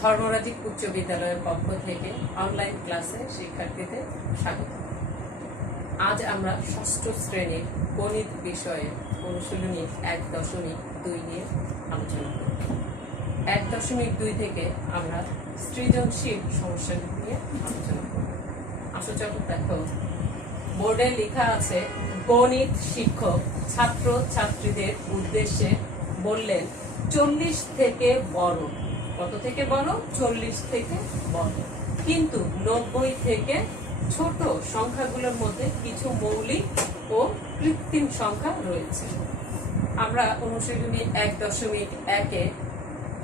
ধর্মরাজি উচ্চ বিদ্যালয়ের পক্ষ থেকে অনলাইন ক্লাসে শিক্ষার্থীদের স্বাগত। আজ আমরা ষষ্ঠ শ্রেণীর গণিত বিষয়ে অনুশীলনী 1.2 নিয়ে আলোচনা করব। 1.2 থেকে আমরা সৃজনশীল সমস্যা নিয়ে আলোচনা করব। আসো চলো দেখো, বোর্ডে লেখা আছে, গণিত শিক্ষক ছাত্র ছাত্রীদের উদ্দেশ্যে বললেন 40 থেকে বড়, কত থেকে বড়? 40 থেকে বড়, কিন্তু 90 থেকে ছোট সংখ্যাগুলোর মধ্যে কিছু মৌলিক ও কৃত্রিম সংখ্যা রয়েছে। আমরা অনুশীলনী 1.1-এ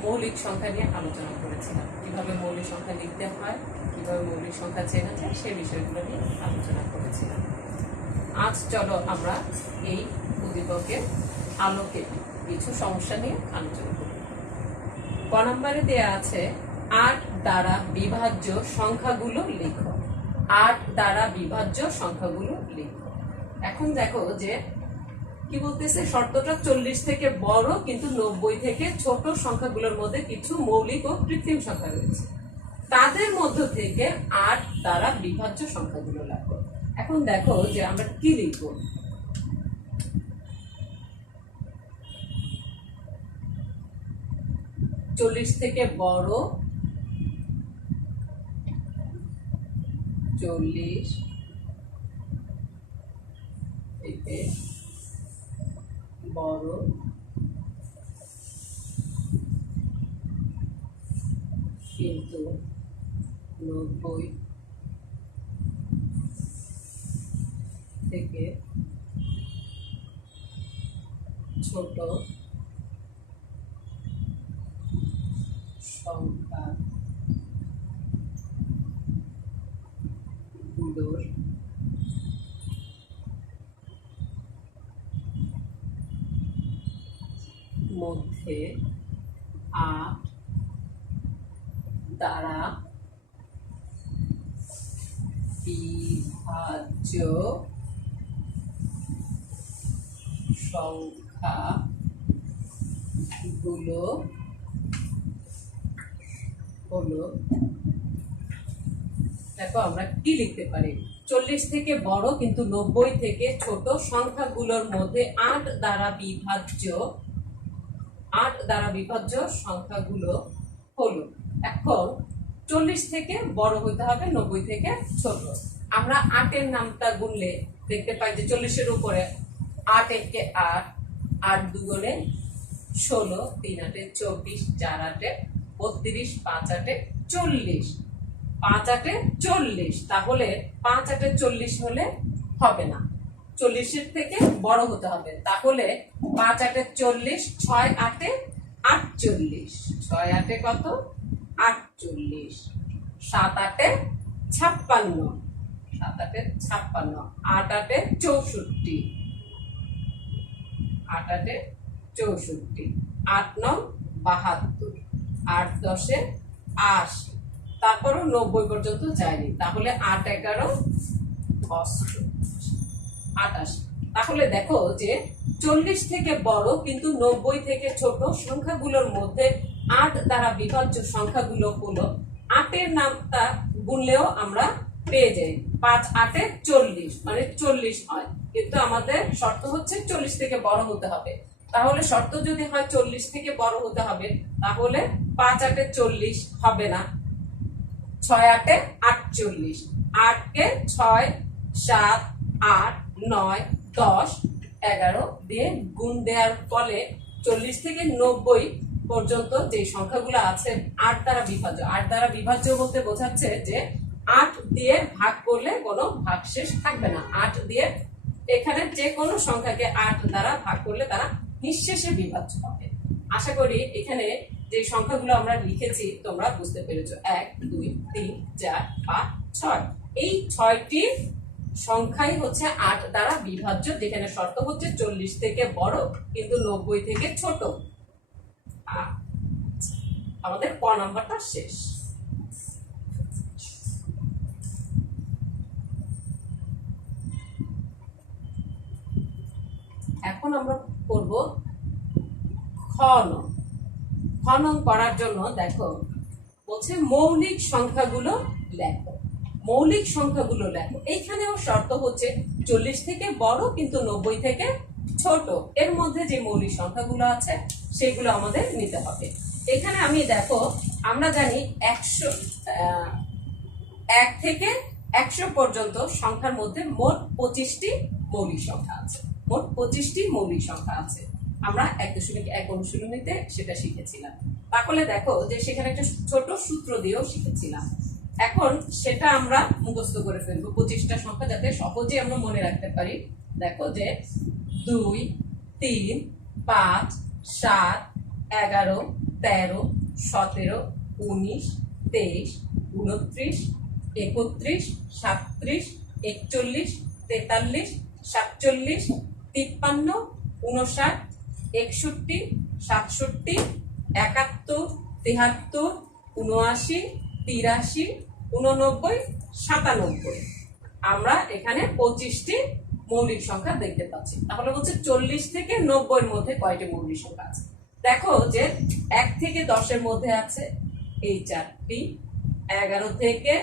মৌলিক সংখ্যা নিয়ে আলোচনা করেছিলাম, কিভাবে মৌলিক সংখ্যা লিখতে হয়, কিভাবে মৌলিক সংখ্যা চেনা যায়, সেই বিষয়গুলো নিয়ে আলোচনা করেছিলাম। আজ চলো আমরা এই উদ্দীপকের আলোকে কিছু সমস্যা নিয়ে আলোচনা করি। ক নম্বরে দেয়া আছে 8 দ্বারা বিভাজ্য সংখ্যাগুলো লেখো। 8 দ্বারা বিভাজ্য সংখ্যাগুলো লেখো। এখন দেখো যে কি বলতেছে, শর্তটা 40 থেকে বড় কিন্তু 90 থেকে ছোট সংখ্যাগুলোর মধ্যে কিছু মৌলিক ও কৃত্রিম সংখ্যা রয়েছে, তাদের মধ্য থেকে 8 দ্বারা বিভাজ্য সংখ্যাগুলো লেখো। এখন দেখো যে আমরা কি লিখবো। চল্লিশ থেকে বড়, 40 থেকে বড় কিন্তু 90 থেকে ছোট সংখ্যাগুলোর মধ্যে 8 দ্বারা বিভাজ্য সংখ্যাগুলো হলো। দেখো আমরা কি লিখতে পারি, 40 থেকে বড় কিন্তু 90 থেকে ছোট সংখ্যাগুলোর মধ্যে 8 দ্বারা বিভাজ্য সংখ্যাগুলো হলো। এখন 40 থেকে বড় হতে হবে, 90 থেকে ছোট। আমরা 8-এর নামটা গুনলে দেখতে পাই যে 40-এর উপরে 8 একে 8, 8 দুগুণে 16, 3 8 24, 4 8 32, 5 8 40, 5 8 40। তাহলে 5 8 40 হলে হবে না, 40-এর থেকে বড় হতে হবে। তাহলে 5 8 40, 6 8 48, 6 8 কত? 48, 7 8 56, 7 8 56, 8 8 64, 8 8 64, 8 9 72, 8 10 80, তারপরও 90 পর্যন্ত যায়নি। তাহলে 8 11 88। তাহলে দেখো যে 40 থেকে বড় কিন্তু 90 থেকে ছোট সংখ্যাগুলোর মধ্যে 8 দ্বারা বিভাজ্য সংখ্যাগুলো হলো। 8-এর নামটা গুনলেও আমরা পেয়ে যাই, 5 8 40, মানে 40 হয়, কিন্তু আমাদের শর্ত হচ্ছে 40 থেকে বড় হতে হবে। তাহলে শর্ত যদি হয় 40 থেকে বড় হতে হবে, তাহলে 5 8 40 হবে না, 6 8 48, 8 কে 6 7 8 9 10 11 দিয়ে গুণ দেওয়ার ফলে 40 থেকে 90 পর্যন্ত যে সংখ্যাগুলো আছে 8 দ্বারা বিভাজ্য। 8 দ্বারা বিভাজ্য বলতে বোঝাচ্ছে যে 8 দিয়ে ভাগ করলে কোনো ভাগশেষ থাকবে না। 8 দিয়ে এখানে যে কোনো সংখ্যাকে 8 দ্বারা ভাগ করলে তারা নিঃশেষে বিভাজ্য হবে। আশা করি এখানে যে সংখ্যাগুলো আমরা লিখেছি তোমরা বুঝতে পেরেছো। 1 2 3 4 5 6, এই 6টি সংখ্যাই হচ্ছে 8 দ্বারা বিভাজ্য, যেখানে শর্ত হচ্ছে 40 থেকে বড় কিন্তু 90 থেকে ছোট। আমাদের ক নাম্বারটা শেষ। এখন আমরা করব খনন করার জন্য। দেখো বলছে মৌলিক সংখ্যাগুলো লেখো। মৌলিক সংখ্যাগুলো লেখো, এইখানেও শর্ত হচ্ছে 40 থেকে বড় কিন্তু 90 থেকে ছোট, এর মধ্যে যে মৌলিক সংখ্যাগুলো আছে সেগুলো আমাদের নিতে হবে। এখানে আমি দেখো, আমরা জানি 1 থেকে 100 পর্যন্ত সংখ্যার মধ্যে মোট 25টি মৌলিক সংখ্যা আছে। মোট 25টি মৌলিক সংখ্যা আছে। আমরা 1.1 অনুশীলনীতে সেটা শিখেছিলাম। তাহলে দেখো যে সেখানে একটা ছোট সূত্র দিয়েও শিখেছিলাম। এখন সেটা আমরা মুখস্থ করে ফেলবো, 25টা সংখ্যা যাতে সহজে আমরা মনে রাখতে পারি। দেখো যে 2, 3, 5, 7, 11, 13, 17, 19, 23, 29, 31, 37, 41, 43, 47, 53, 59, 61, 67, 71, 73, 79, 83, 89, 97। আমরা এখানে 25টি মৌলিক সংখ্যা দেখতে পাচ্ছি। তাহলে হচ্ছে 40 থেকে 90 মধ্যে কয়টি মৌলিক সংখ্যা আছে? দেখো যে 1 থেকে 10 মধ্যে আছে এই 4টি, 11 থেকে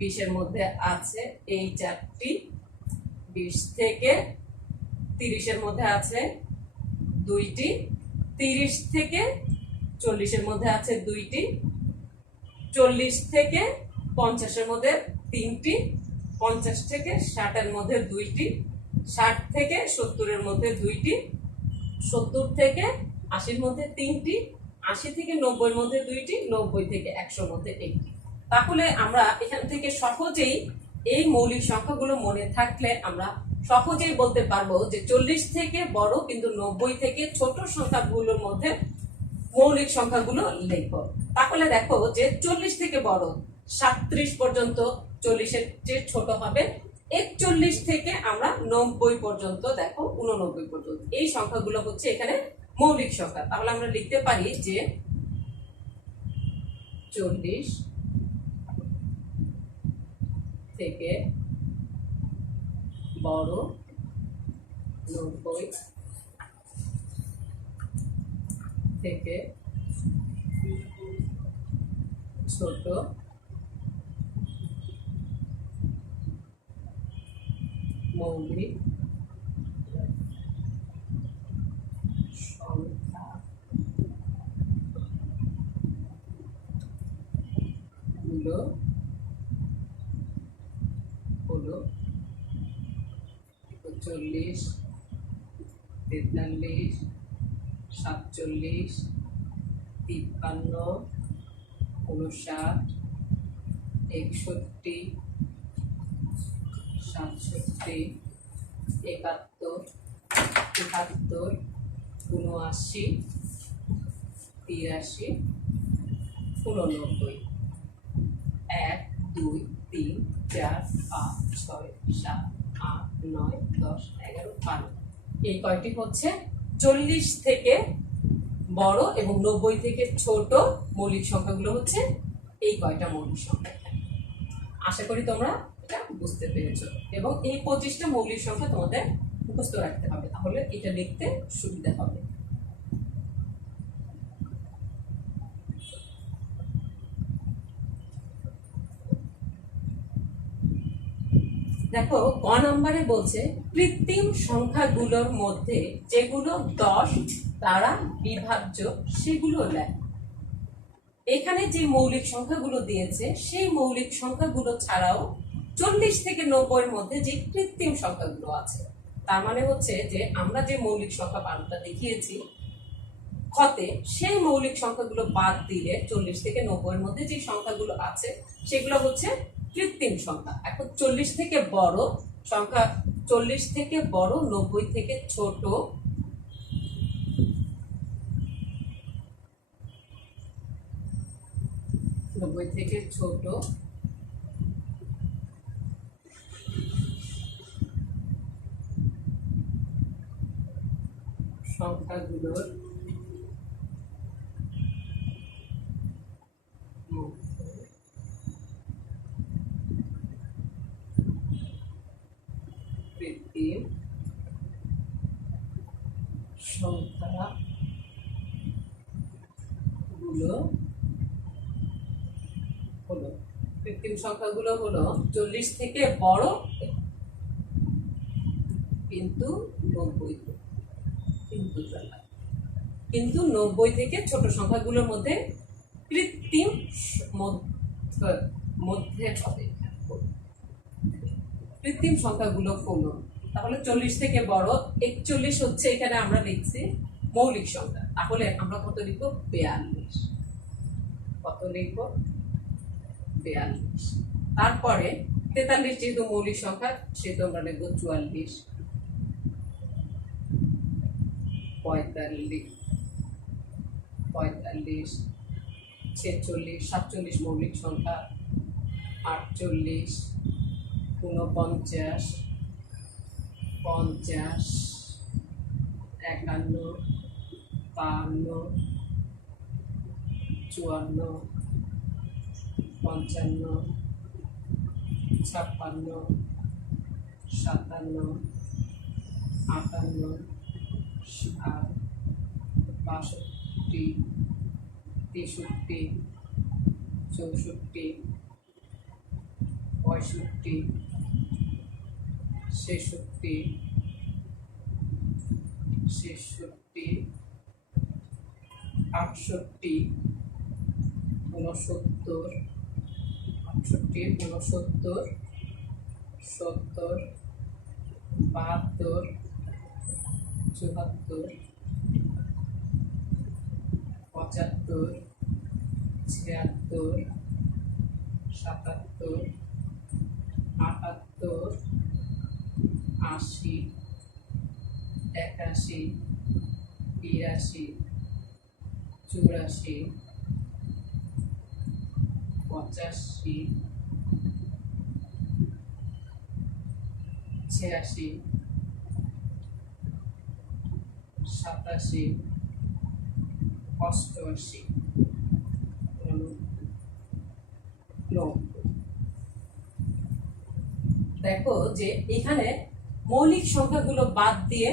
20 মধ্যে আছে এই 4টি, 20 থেকে 30 মধ্যে আছে 2টি, 30 থেকে 40 মধ্যে আছে 2টি, 40 থেকে 50 মধ্যে 3টি, 50 থেকে 60 মধ্যে 2টি, 60 থেকে 70 মধ্যে 2টি, 70 থেকে 80 মধ্যে 3টি, 80 থেকে 90 মধ্যে 2টি, 90 থেকে 100 মধ্যে 1টি। তাহলে আমরা এখান থেকে সহজেই এই মৌলিক সংখ্যাগুলো মনে থাকলে আমরা সহজেই বলতে পারবো যে 40 থেকে বড় কিন্তু 90 থেকে ছোট সংখ্যাগুলোর মধ্যে মৌলিক সংখ্যাগুলো লেখো। তাহলে দেখো যে 40 থেকে বড় 37 পর্যন্ত, 40-এর চেয়ে ছোট হবে 41 থেকে আমরা 90 পর্যন্ত, দেখো 89 পর্যন্ত, এই সংখ্যাগুলো হচ্ছে এখানে মৌলিক সংখ্যা। তাহলে আমরা লিখতে পারি যে 40 থেকে বড়, 90 থেকে ছোট মৌলিক সংখ্যাগুলো হলো 40, 43, 47, 53, 59, 61, 67, 71, 73, 79, 83, 89। 1, 2, 3, 4, 5, 6, 7, 8, 9, 10, 11, 12। এই কয়টি হচ্ছে 40 থেকে বড় এবং 90 থেকে ছোট মৌলিক সংখ্যাগুলো হচ্ছে এই কয়টা মৌলিক সংখ্যা। আশা করি তোমরা এটা বুঝতে পেরেছো এবং এই 25টা মৌলিক সংখ্যা তোমাদের মুখস্থ রাখতে হবে, তাহলে এটা লিখতে সুবিধা হবে। দেখো ক নম্বরে বলছে কৃত্রিম সংখ্যাগুলোর মধ্যে যেগুলো 10 দ্বারা বিভাজ্য সেগুলো লেখো। এখানে যে মৌলিক সংখ্যাগুলো দিয়েছে সেই মৌলিক সংখ্যাগুলো ছাড়াও 40 থেকে 90 মধ্যে যে কৃত্রিম সংখ্যাগুলো আছে, তার মানে হচ্ছে যে আমরা যে মৌলিক সংখ্যা বারোটা দেখিয়েছি ক্ষতে, সেই মৌলিক সংখ্যাগুলো বাদ দিলে 40 থেকে 90 মধ্যে যে সংখ্যাগুলো আছে সেগুলো হচ্ছে কৃত্রিম সংখ্যা। এখন 40 থেকে বড় সংখ্যা, 40 থেকে বড়, 90 থেকে ছোট, 90 থেকে ছোট সংখ্যাগুলোর কৃত্রিম সংখ্যাগুলো কৃত্রিম সংখ্যাগুলো হলো 40 থেকে বড় কিন্তু 90 কিন্তু 90 থেকে ছোট সংখ্যাগুলোর মধ্যে কৃত্রিম মধ্যে হবে। কৃত্রিম সংখ্যাগুলো হলো, তাহলে 40 থেকে বড় 41 হচ্ছে এখানে আমরা লিখছি মৌলিক সংখ্যা, তাহলে আমরা কত লিখবো? 42। কত লিখবো? 42। তারপরে 43 যেহেতু মৌলিক সংখ্যা সেহেতু আমরা লিখবো 44, 45, 46, 46, 47 মৌলিক সংখ্যা, 48, 49, 50, 51, 52, 54, 55, 56, 57, 58, 62, 63, 64, 65, 66, 68, 69, 70, 72, 74, 75, 76, 77, 78, 80, 81, 82, 84, 85, 86, 87, 88, 90। দেখো যে এখানে মৌলিক সংখ্যাগুলো বাদ দিয়ে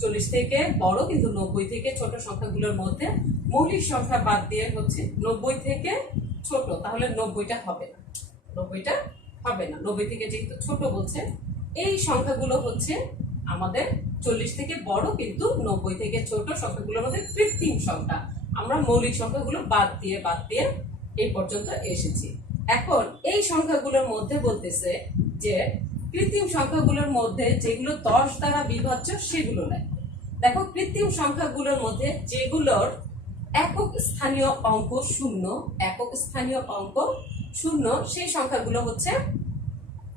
40 থেকে বড় কিন্তু 90 থেকে ছোট সংখ্যাগুলোর মধ্যে মৌলিক সংখ্যা বাদ দিয়ে হচ্ছে 90 থেকে ছোট, তাহলে 90টা হবে না, 90টা হবে না। 90 থেকে যেহেতু ছোট বলছে, এই সংখ্যাগুলো হচ্ছে আমাদের 40 থেকে বড় কিন্তু 90 থেকে ছোট সংখ্যাগুলোর মধ্যে কৃত্রিম সংখ্যা। আমরা মৌলিক সংখ্যাগুলো বাদ দিয়ে এই পর্যন্ত এসেছি। এখন এই সংখ্যাগুলোর মধ্যে বলতেছে যে কৃত্রিম সংখ্যাগুলোর মধ্যে যেগুলো 10 দ্বারা বিভাজ্য সেগুলো নাই। দেখো কৃত্রিম সংখ্যাগুলোর মধ্যে যেগুলোর একক স্থানীয় অঙ্ক শূন্য, একক স্থানীয় অঙ্ক শূন্য, সেই সংখ্যাগুলো হচ্ছে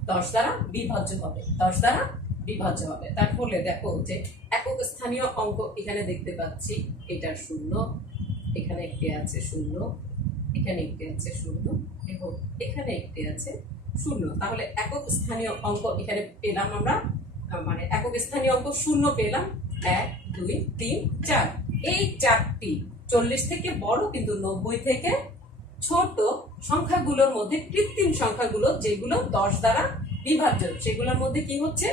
10 দ্বারা বিভাজ্য হবে, 10 দ্বারা বিভাজ্য হবে। তারপরে দেখো যে একক স্থানীয় অঙ্ক এখানে দেখতে পাচ্ছি, এটা শূন্য, এখানে একটি আছে শূন্য, এখানে একটি আছে শূন্য এবং এখানে একটি আছে শূন্য। তাহলে একক স্থানীয় অঙ্ক এখানে পেলাম আমরা, মানে একক স্থানীয় অঙ্ক শূন্য পেলাম 1, 2, 3, 4। এই 4টি 40 থেকে বড় কিন্তু 90 থেকে ছোট সংখ্যাগুলোর মধ্যে কৃত্রিম সংখ্যাগুলো যেগুলো 10 দ্বারা বিভাজ্য, সেগুলোর মধ্যে কি হচ্ছে?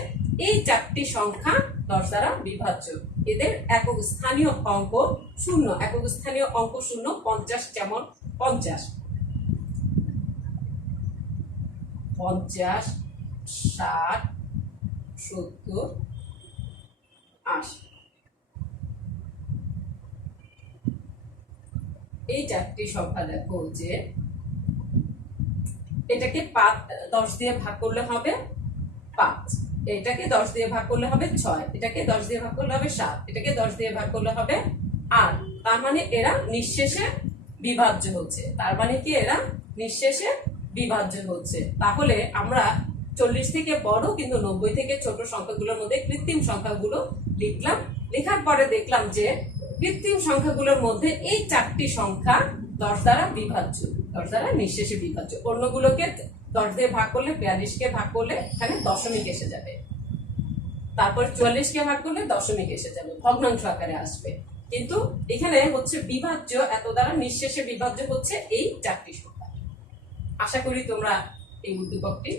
এই 4টি সংখ্যা 10 দ্বারা বিভাজ্য। এদের একক স্থানীয় অঙ্ক শূন্য, একক স্থানীয় অঙ্ক শূন্য। 50 যেমন 50, 50, 60, 70, 80। এই 4টি সংখ্যা দেখো যে এটাকে 10 দিয়ে ভাগ করলে হবে 5, এটাকে 10 দিয়ে ভাগ করলে হবে 6, এটাকে 10 দিয়ে ভাগ করলে হবে 7, এটাকে 10 দিয়ে ভাগ করলে হবে 8। তার মানে এরা নিঃশেষে বিভাজ্য হচ্ছে, তার মানে কি এরা নিঃশেষে বিভাজ্য হচ্ছে। তাহলে আমরা 40 থেকে বড় কিন্তু 90 থেকে ছোট সংখ্যাগুলোর মধ্যে কৃত্রিম সংখ্যাগুলো লিখলাম। লেখার পরে দেখলাম যে কৃত্রিম সংখ্যাগুলোর মধ্যে এই 4টি সংখ্যা 10 দ্বারা বিভাজ্য, 10 দ্বারা নিঃশেষে বিভাজ্য। অন্যগুলোকে 10 দিয়ে ভাগ করলে, 42 কে ভাগ করলে এখানে দশমিক এসে যাবে, তারপর 44 কে ভাগ করলে দশমিক এসে যাবে, ভগ্নাংশ আকারে আসবে। কিন্তু এখানে হচ্ছে বিভাজ্য, এত দ্বারা নিঃশেষে বিভাজ্য হচ্ছে এই 4টি সংখ্যা। আশা করি তোমরা এই উদ্দীপকটি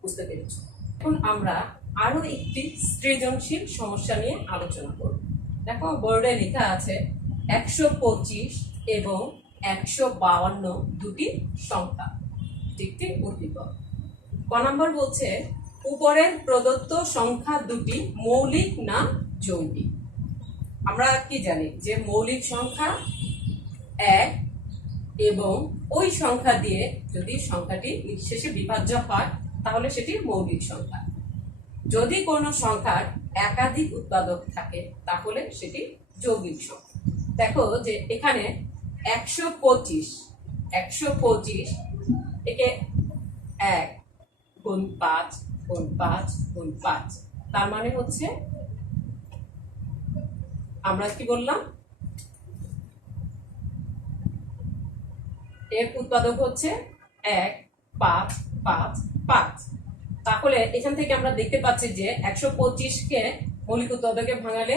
বুঝতে পেরেছ। এখন আমরা আরো একটি সৃজনশীল সমস্যা নিয়ে আলোচনা করব। দেখো বোর্ডে লেখা আছে 125 এবং 152 দুটি সংখ্যা। এটি একটি উদ্দীপক। ক নম্বর বলছে উপরের প্রদত্ত সংখ্যা দুটি মৌলিক না যৌগিক। আমরা কি জানি যে মৌলিক সংখ্যা এক এবং ওই সংখ্যা দিয়ে যদি সংখ্যাটি শেষে বিভাজ্য হয় তাহলে সেটি মৌলিক সংখ্যা। যদি কোনো সংখ্যার একাধিক উৎপাদক থাকে তাহলে সেটি যৌগিক সংখ্যা। দেখো যে এখানে 125 একে 1 গুণ 5 গুণ 5 গুণ 5, তার মানে হচ্ছে আমরা কি বললাম এর উৎপাদক হচ্ছে 1 5 5 5। তাহলে এখান থেকে আমরা দেখতে পাচ্ছি যে 125 কে মৌলিক উৎপাদকে ভাঙালে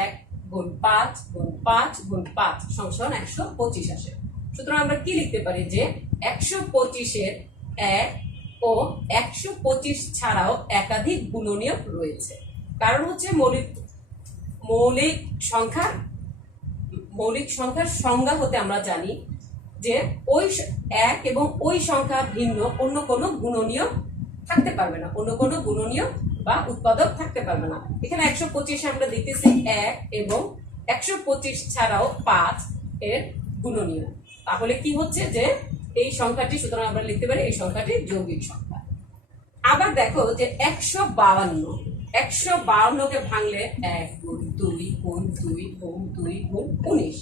1 গুণ 5 গুণ 5 গুণ 5 সমান 125 আসে। সুতরাং আমরা কি লিখতে পারি যে 125 এর 1 ও 125 ছাড়াও একাধিক গুণনীয়ক রয়েছে। কারণ হচ্ছে মৌলিক সংখ্যার সংজ্ঞা হতে আমরা জানি যে ওই এক এবং ওই সংখ্যা ভিন্ন অন্য কোনো গুণনীয়ক থাকতে পারবে না, অন্য কোনো গুণনীয়ক বা উৎপাদক থাকতে পারবে না। এখানে 125 আমরা দেখতেছি 1 এবং 125 ছাড়াও 5 এর গুণনীয়ক। তাহলে কি হচ্ছে যে এই সংখ্যাটি, সুতরাং আমরা লিখতে পারি এই সংখ্যাটি যৌগিক সংখ্যা। আবার দেখো যে 152 কে ভাঙলে 1 গুণ 2 গুণ 2 গুণ 2 গুণ 19,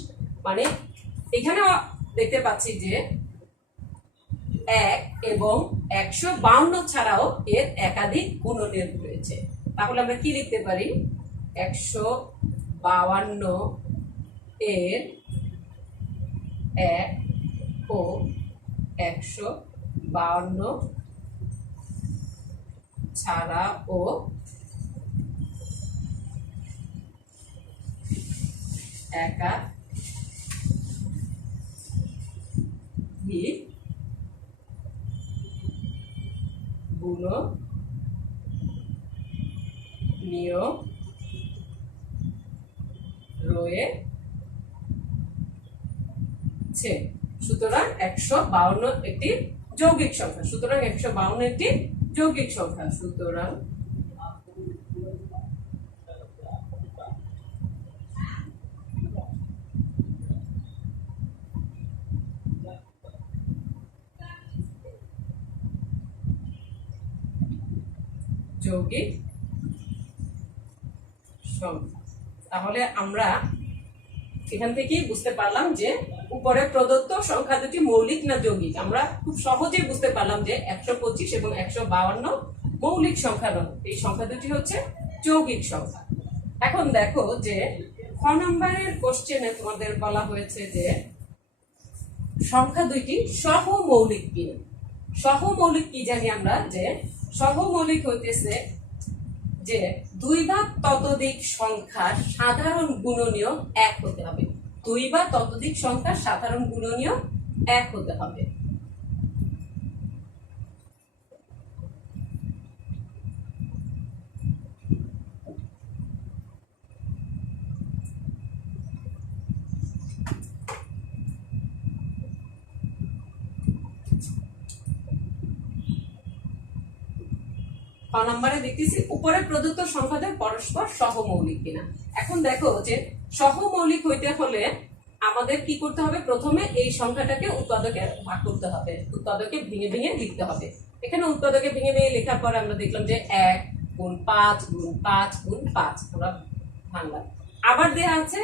মানে এখানে দেখতে পাচ্ছি যে 1 এবং 152 ছাড়াও এর একাধিক গুণনীয়ক রয়েছে। তাহলে আমরা কি লিখতে পারি 152 এর 1 ও 152 ছাড়াও একাধিক গুণনীয়ক রয়েছে। সুতরাং 152 একটি যৌগিক সংখ্যা। সুতরাং 152 একটি যৌগিক সংখ্যা। সুতরাং যৌগিক সংখ্যা। তাহলে আমরা এখান থেকেই বুঝতে পারলাম যে উপরে প্রদত্ত সংখ্যা দুটি মৌলিক না যৌগিক। আমরা খুব সহজেই বুঝতে পারলাম যে 125 এবং 152 মৌলিক সংখ্যা নয়, এই সংখ্যা দুটি হচ্ছে যৌগিক সংখ্যা। এখন দেখো যে খ নম্বরের কোশ্চেনে তোমাদের বলা হয়েছে যে সংখ্যা দুইটি সহমৌলিক কিনা। সহমৌলিক কি জানি আমরা যে সহমৌলিক হইতেছে যে 2 বা ততোধিক সংখ্যার সাধারণ গুণনীয়ক 1 হতে হবে। 2 বা ততোধিক সংখ্যার সাধারণ গুণনীয়ক 1 হতে হবে। নম্বরে দেখতেছি উপরে প্রদত্ত সংখ্যাদের পরস্পর সহমৌলিক কিনা। এখন দেখো যে সহমৌলিক হইতে হলে আমাদের কি করতে হবে, প্রথমে এই সংখ্যাটাকে উৎপাদকে ভাগ করতে হবে, উৎপাদকে ভেঙে ভেঙে লিখতে হবে। এখানে উৎপাদকে ভেঙে ভেঙে লেখার পরে আমরা দেখলাম যে 1 গুণ 5 গুণ 5 গুণ 5 আমরা ভাঙলাম। আবার দেয়া আছে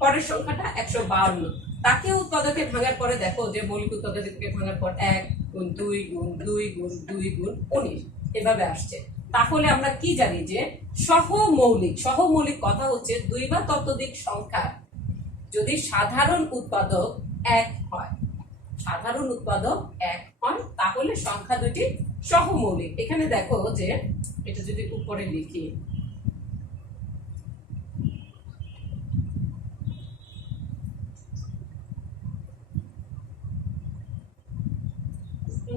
পরের সংখ্যাটা 152, তাকে উৎপাদকে ভাঙার পরে দেখো যে মৌলিক উৎপাদকে ভাঙার পর 1 গুণ 2 গুণ 2 গুণ 2 গুণ 19 এভাবে আসছে। তাহলে আমরা কি জানি যে সহমৌলিক কথা হচ্ছে 2 বা ততোধিক সংখ্যার যদি সাধারণ উৎপাদক 1 হয়, সাধারণ উৎপাদক 1 হয় তাহলে সংখ্যা দুটি সহমৌলিক। এখানে দেখো যে এটা যদি উপরে লিখি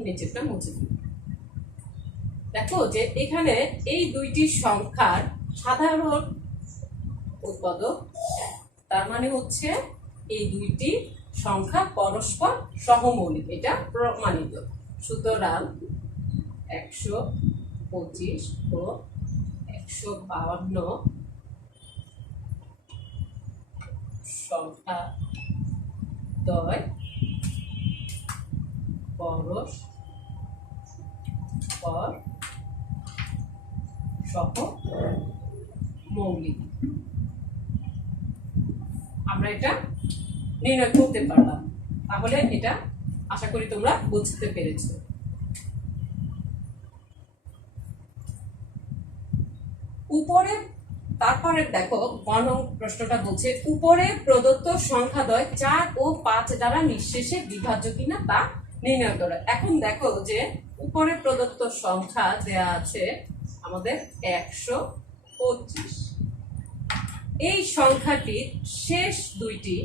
নিচেরটা মুছে দিই। দেখো যে এখানে এই দুইটি সংখ্যার সাধারণ উৎপাদক, তার মানে হচ্ছে এই দুইটি সংখ্যা পরস্পর সহমৌলিক, এটা প্রমাণিত। সুতরাং 125 ও 152 সংখ্যা দ্বয় পরস্পর সহ মৌলিক। আমরা এটা নির্ণয় করতে পারলাম। তাহলে এটা আশা করি তোমরা বুঝতে পেরেছো। উপরে তারপরে দেখো প্রশ্নটা বলছে উপরে প্রদত্ত সংখ্যাদ্বয় 4 ও 5 দ্বারা নিঃশেষে বিভাজ্য কিনা তা নির্ণয় করো। এখন দেখো যে উপরে প্রদত্ত সংখ্যা দেয়া আছে আমাদের 125। এই সংখ্যাটির শেষ দুইটি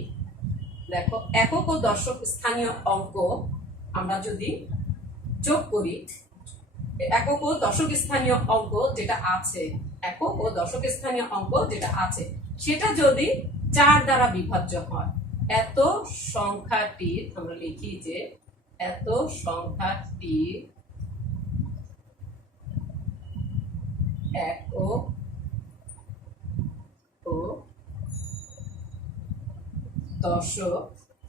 দেখো একক ও দশক স্থানীয় অঙ্ক আমরা যদি যোগ করি, একক ও দশক স্থানীয় অঙ্ক যেটা আছে, একক ও দশক স্থানীয় অঙ্ক যেটা আছে সেটা যদি 4 দ্বারা বিভাজ্য হয়, এত সংখ্যাটির আমরা লিখি যে এত সংখ্যাটির একক ও দশক স্থানীয়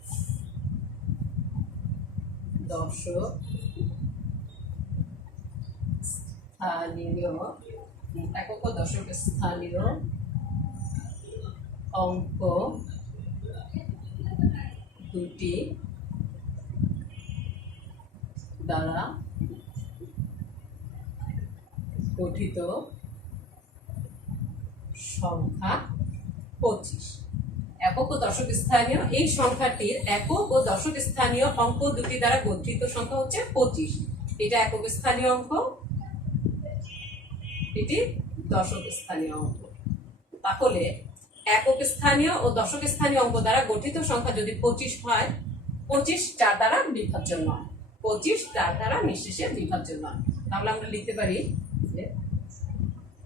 একক ও দশক স্থানীয় অঙ্ক দুটি দ্বারা গঠিত সংখ্যা 25। একক ও দশক স্থানীয় এই সংখ্যাটির একক ও দশক স্থানীয় অঙ্ক দুটি দ্বারা গঠিত সংখ্যা হচ্ছে 25। এটা একক স্থানীয় অঙ্ক, এটি দশক স্থানীয় অঙ্ক। তাহলে একক স্থানীয় ও দশক স্থানীয় অঙ্ক দ্বারা গঠিত সংখ্যা যদি 25 হয়, 25 4 দ্বারা বিভাজ্য নয়, 25 4 দ্বারা নিঃশেষে বিভাজ্য নয়। তাহলে আমরা লিখতে পারি যে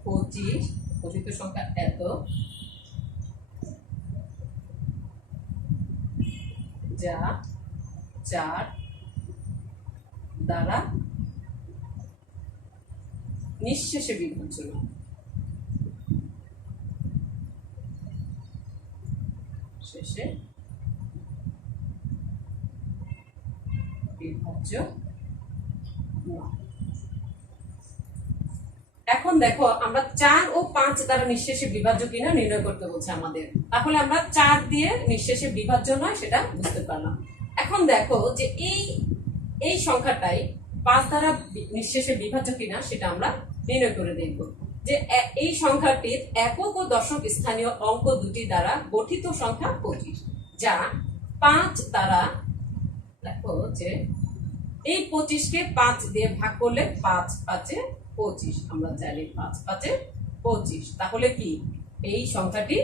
25 গঠিত সংখ্যা এত যা 4 দ্বারা নিঃশেষে বিভাজ্য নয়। শেষে বিভাজ্য নয়। এখন দেখো আমরা 4 ও 5 দ্বারা নিঃশেষে বিভাজ্য কিনা নির্ণয় করতে বলছে আমাদের। তাহলে আমরা 4 দিয়ে নিঃশেষে বিভাজ্য নয় সেটা বুঝতে পারলাম। এখন দেখো যে এই সংখ্যাটাই 5 দ্বারা নিঃশেষে বিভাজ্য কিনা সেটা আমরা নির্ণয় করে দেখব। যে এই সংখ্যাটির একক ও দশক স্থানীয় অঙ্ক দুটি দ্বারা গঠিত সংখ্যা 25, যা 5 দ্বারা, দেখো যে এই 25 কে 5 দিয়ে ভাগ করলে 5 5 25, আমরা জানি 5 5 25। তাহলে কি এই সংখ্যাটি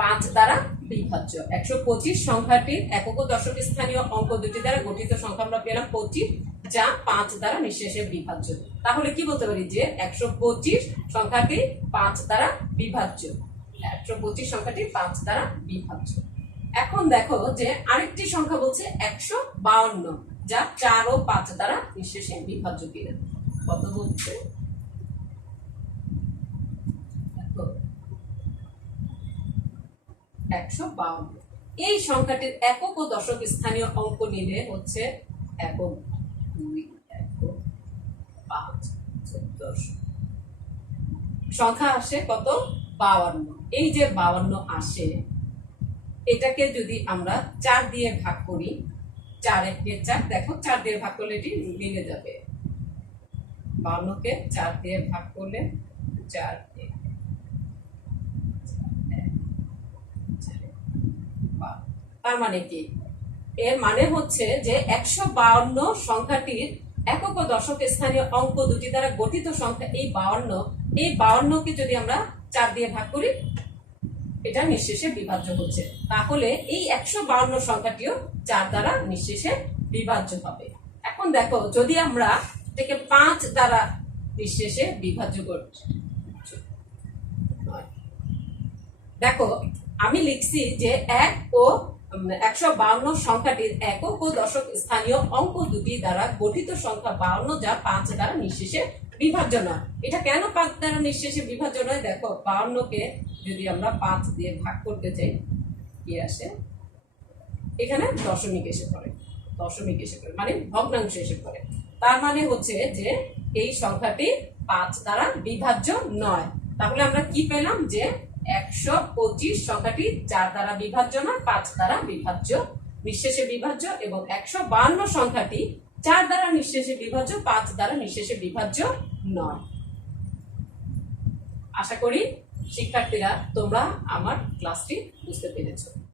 5 দ্বারা বিভাজ্য। 125 সংখ্যাটির একক ও দশক স্থানীয় অঙ্ক দুটি দ্বারা গঠিত সংখ্যা আমরা পেলাম 25, যা 5 দ্বারা নিঃশেষে বিভাজ্য। তাহলে কি বলতে পারি যে 125 সংখ্যাটি 5 দ্বারা বিভাজ্য। 125 সংখ্যাটি 5 দ্বারা বিভাজ্য। এখন দেখো যে আরেকটি সংখ্যা বলছে 152, যা 4 ও 5 দ্বারা নিঃশেষে বিভাজ্য কিনা। কত বলছে? 152। এই সংখ্যাটির একক ও দশক স্থানীয় অঙ্ক নিলে হচ্ছে একক 2, একক 5, 14 সংখ্যা আসে কত? 52। এই যে 52 আসে, এটাকে যদি আমরা 4 দিয়ে ভাগ করি, 4 একে 4, দেখো 4 দিয়ে ভাগ করলে এটি মিলে যাবে। 52 কে 4 দিয়ে ভাগ করলে 4 তার মানে কি? এর মানে হচ্ছে যে 152 সংখ্যাটির একক ও দশক স্থানীয় অঙ্ক দুটি দ্বারা গঠিত সংখ্যা এই 52 কে যদি আমরা 4 দিয়ে ভাগ করি, এটা নিঃশেষে বিভাজ্য হচ্ছে। তাহলে এই 152 সংখ্যাটিও 4 দ্বারা নিঃশেষে বিভাজ্য হবে। এখন দেখো যদি আমরা এটাকে 5 দ্বারা নিঃশেষে বিভাজ্য করি, দেখো আমি লিখছি যে 1 ও 152 সংখ্যাটির একক ও দশক স্থানীয় অঙ্ক দুটি দ্বারা গঠিত সংখ্যা 52 যা 5 দ্বারা নিঃশেষে বিভাজ্য নয়। এটা কেন 5 দ্বারা নিঃশেষে বিভাজ্য নয়? দেখো 52 কে যদি আমরা 5 দিয়ে ভাগ করতে চাই কি আসে, এখানে দশমিক এসে পড়ে, মানে ভগ্নাংশ এসে পড়ে। তার মানে হচ্ছে যে এই সংখ্যাটি 5 দ্বারা বিভাজ্য নয়। তাহলে আমরা কি পেলাম যে 125 সংখ্যাটি 4 দ্বারা বিভাজ্য নয়, 5 দ্বারা বিভাজ্য, নিঃশেষে বিভাজ্য, এবং 152 সংখ্যাটি 4 দ্বারা নিঃশেষে বিভাজ্য, 5 দ্বারা নিঃশেষে বিভাজ্য নয়। আশা করি শিক্ষার্থীরা তোমরা আমার ক্লাসটি বুঝতে পেরেছো।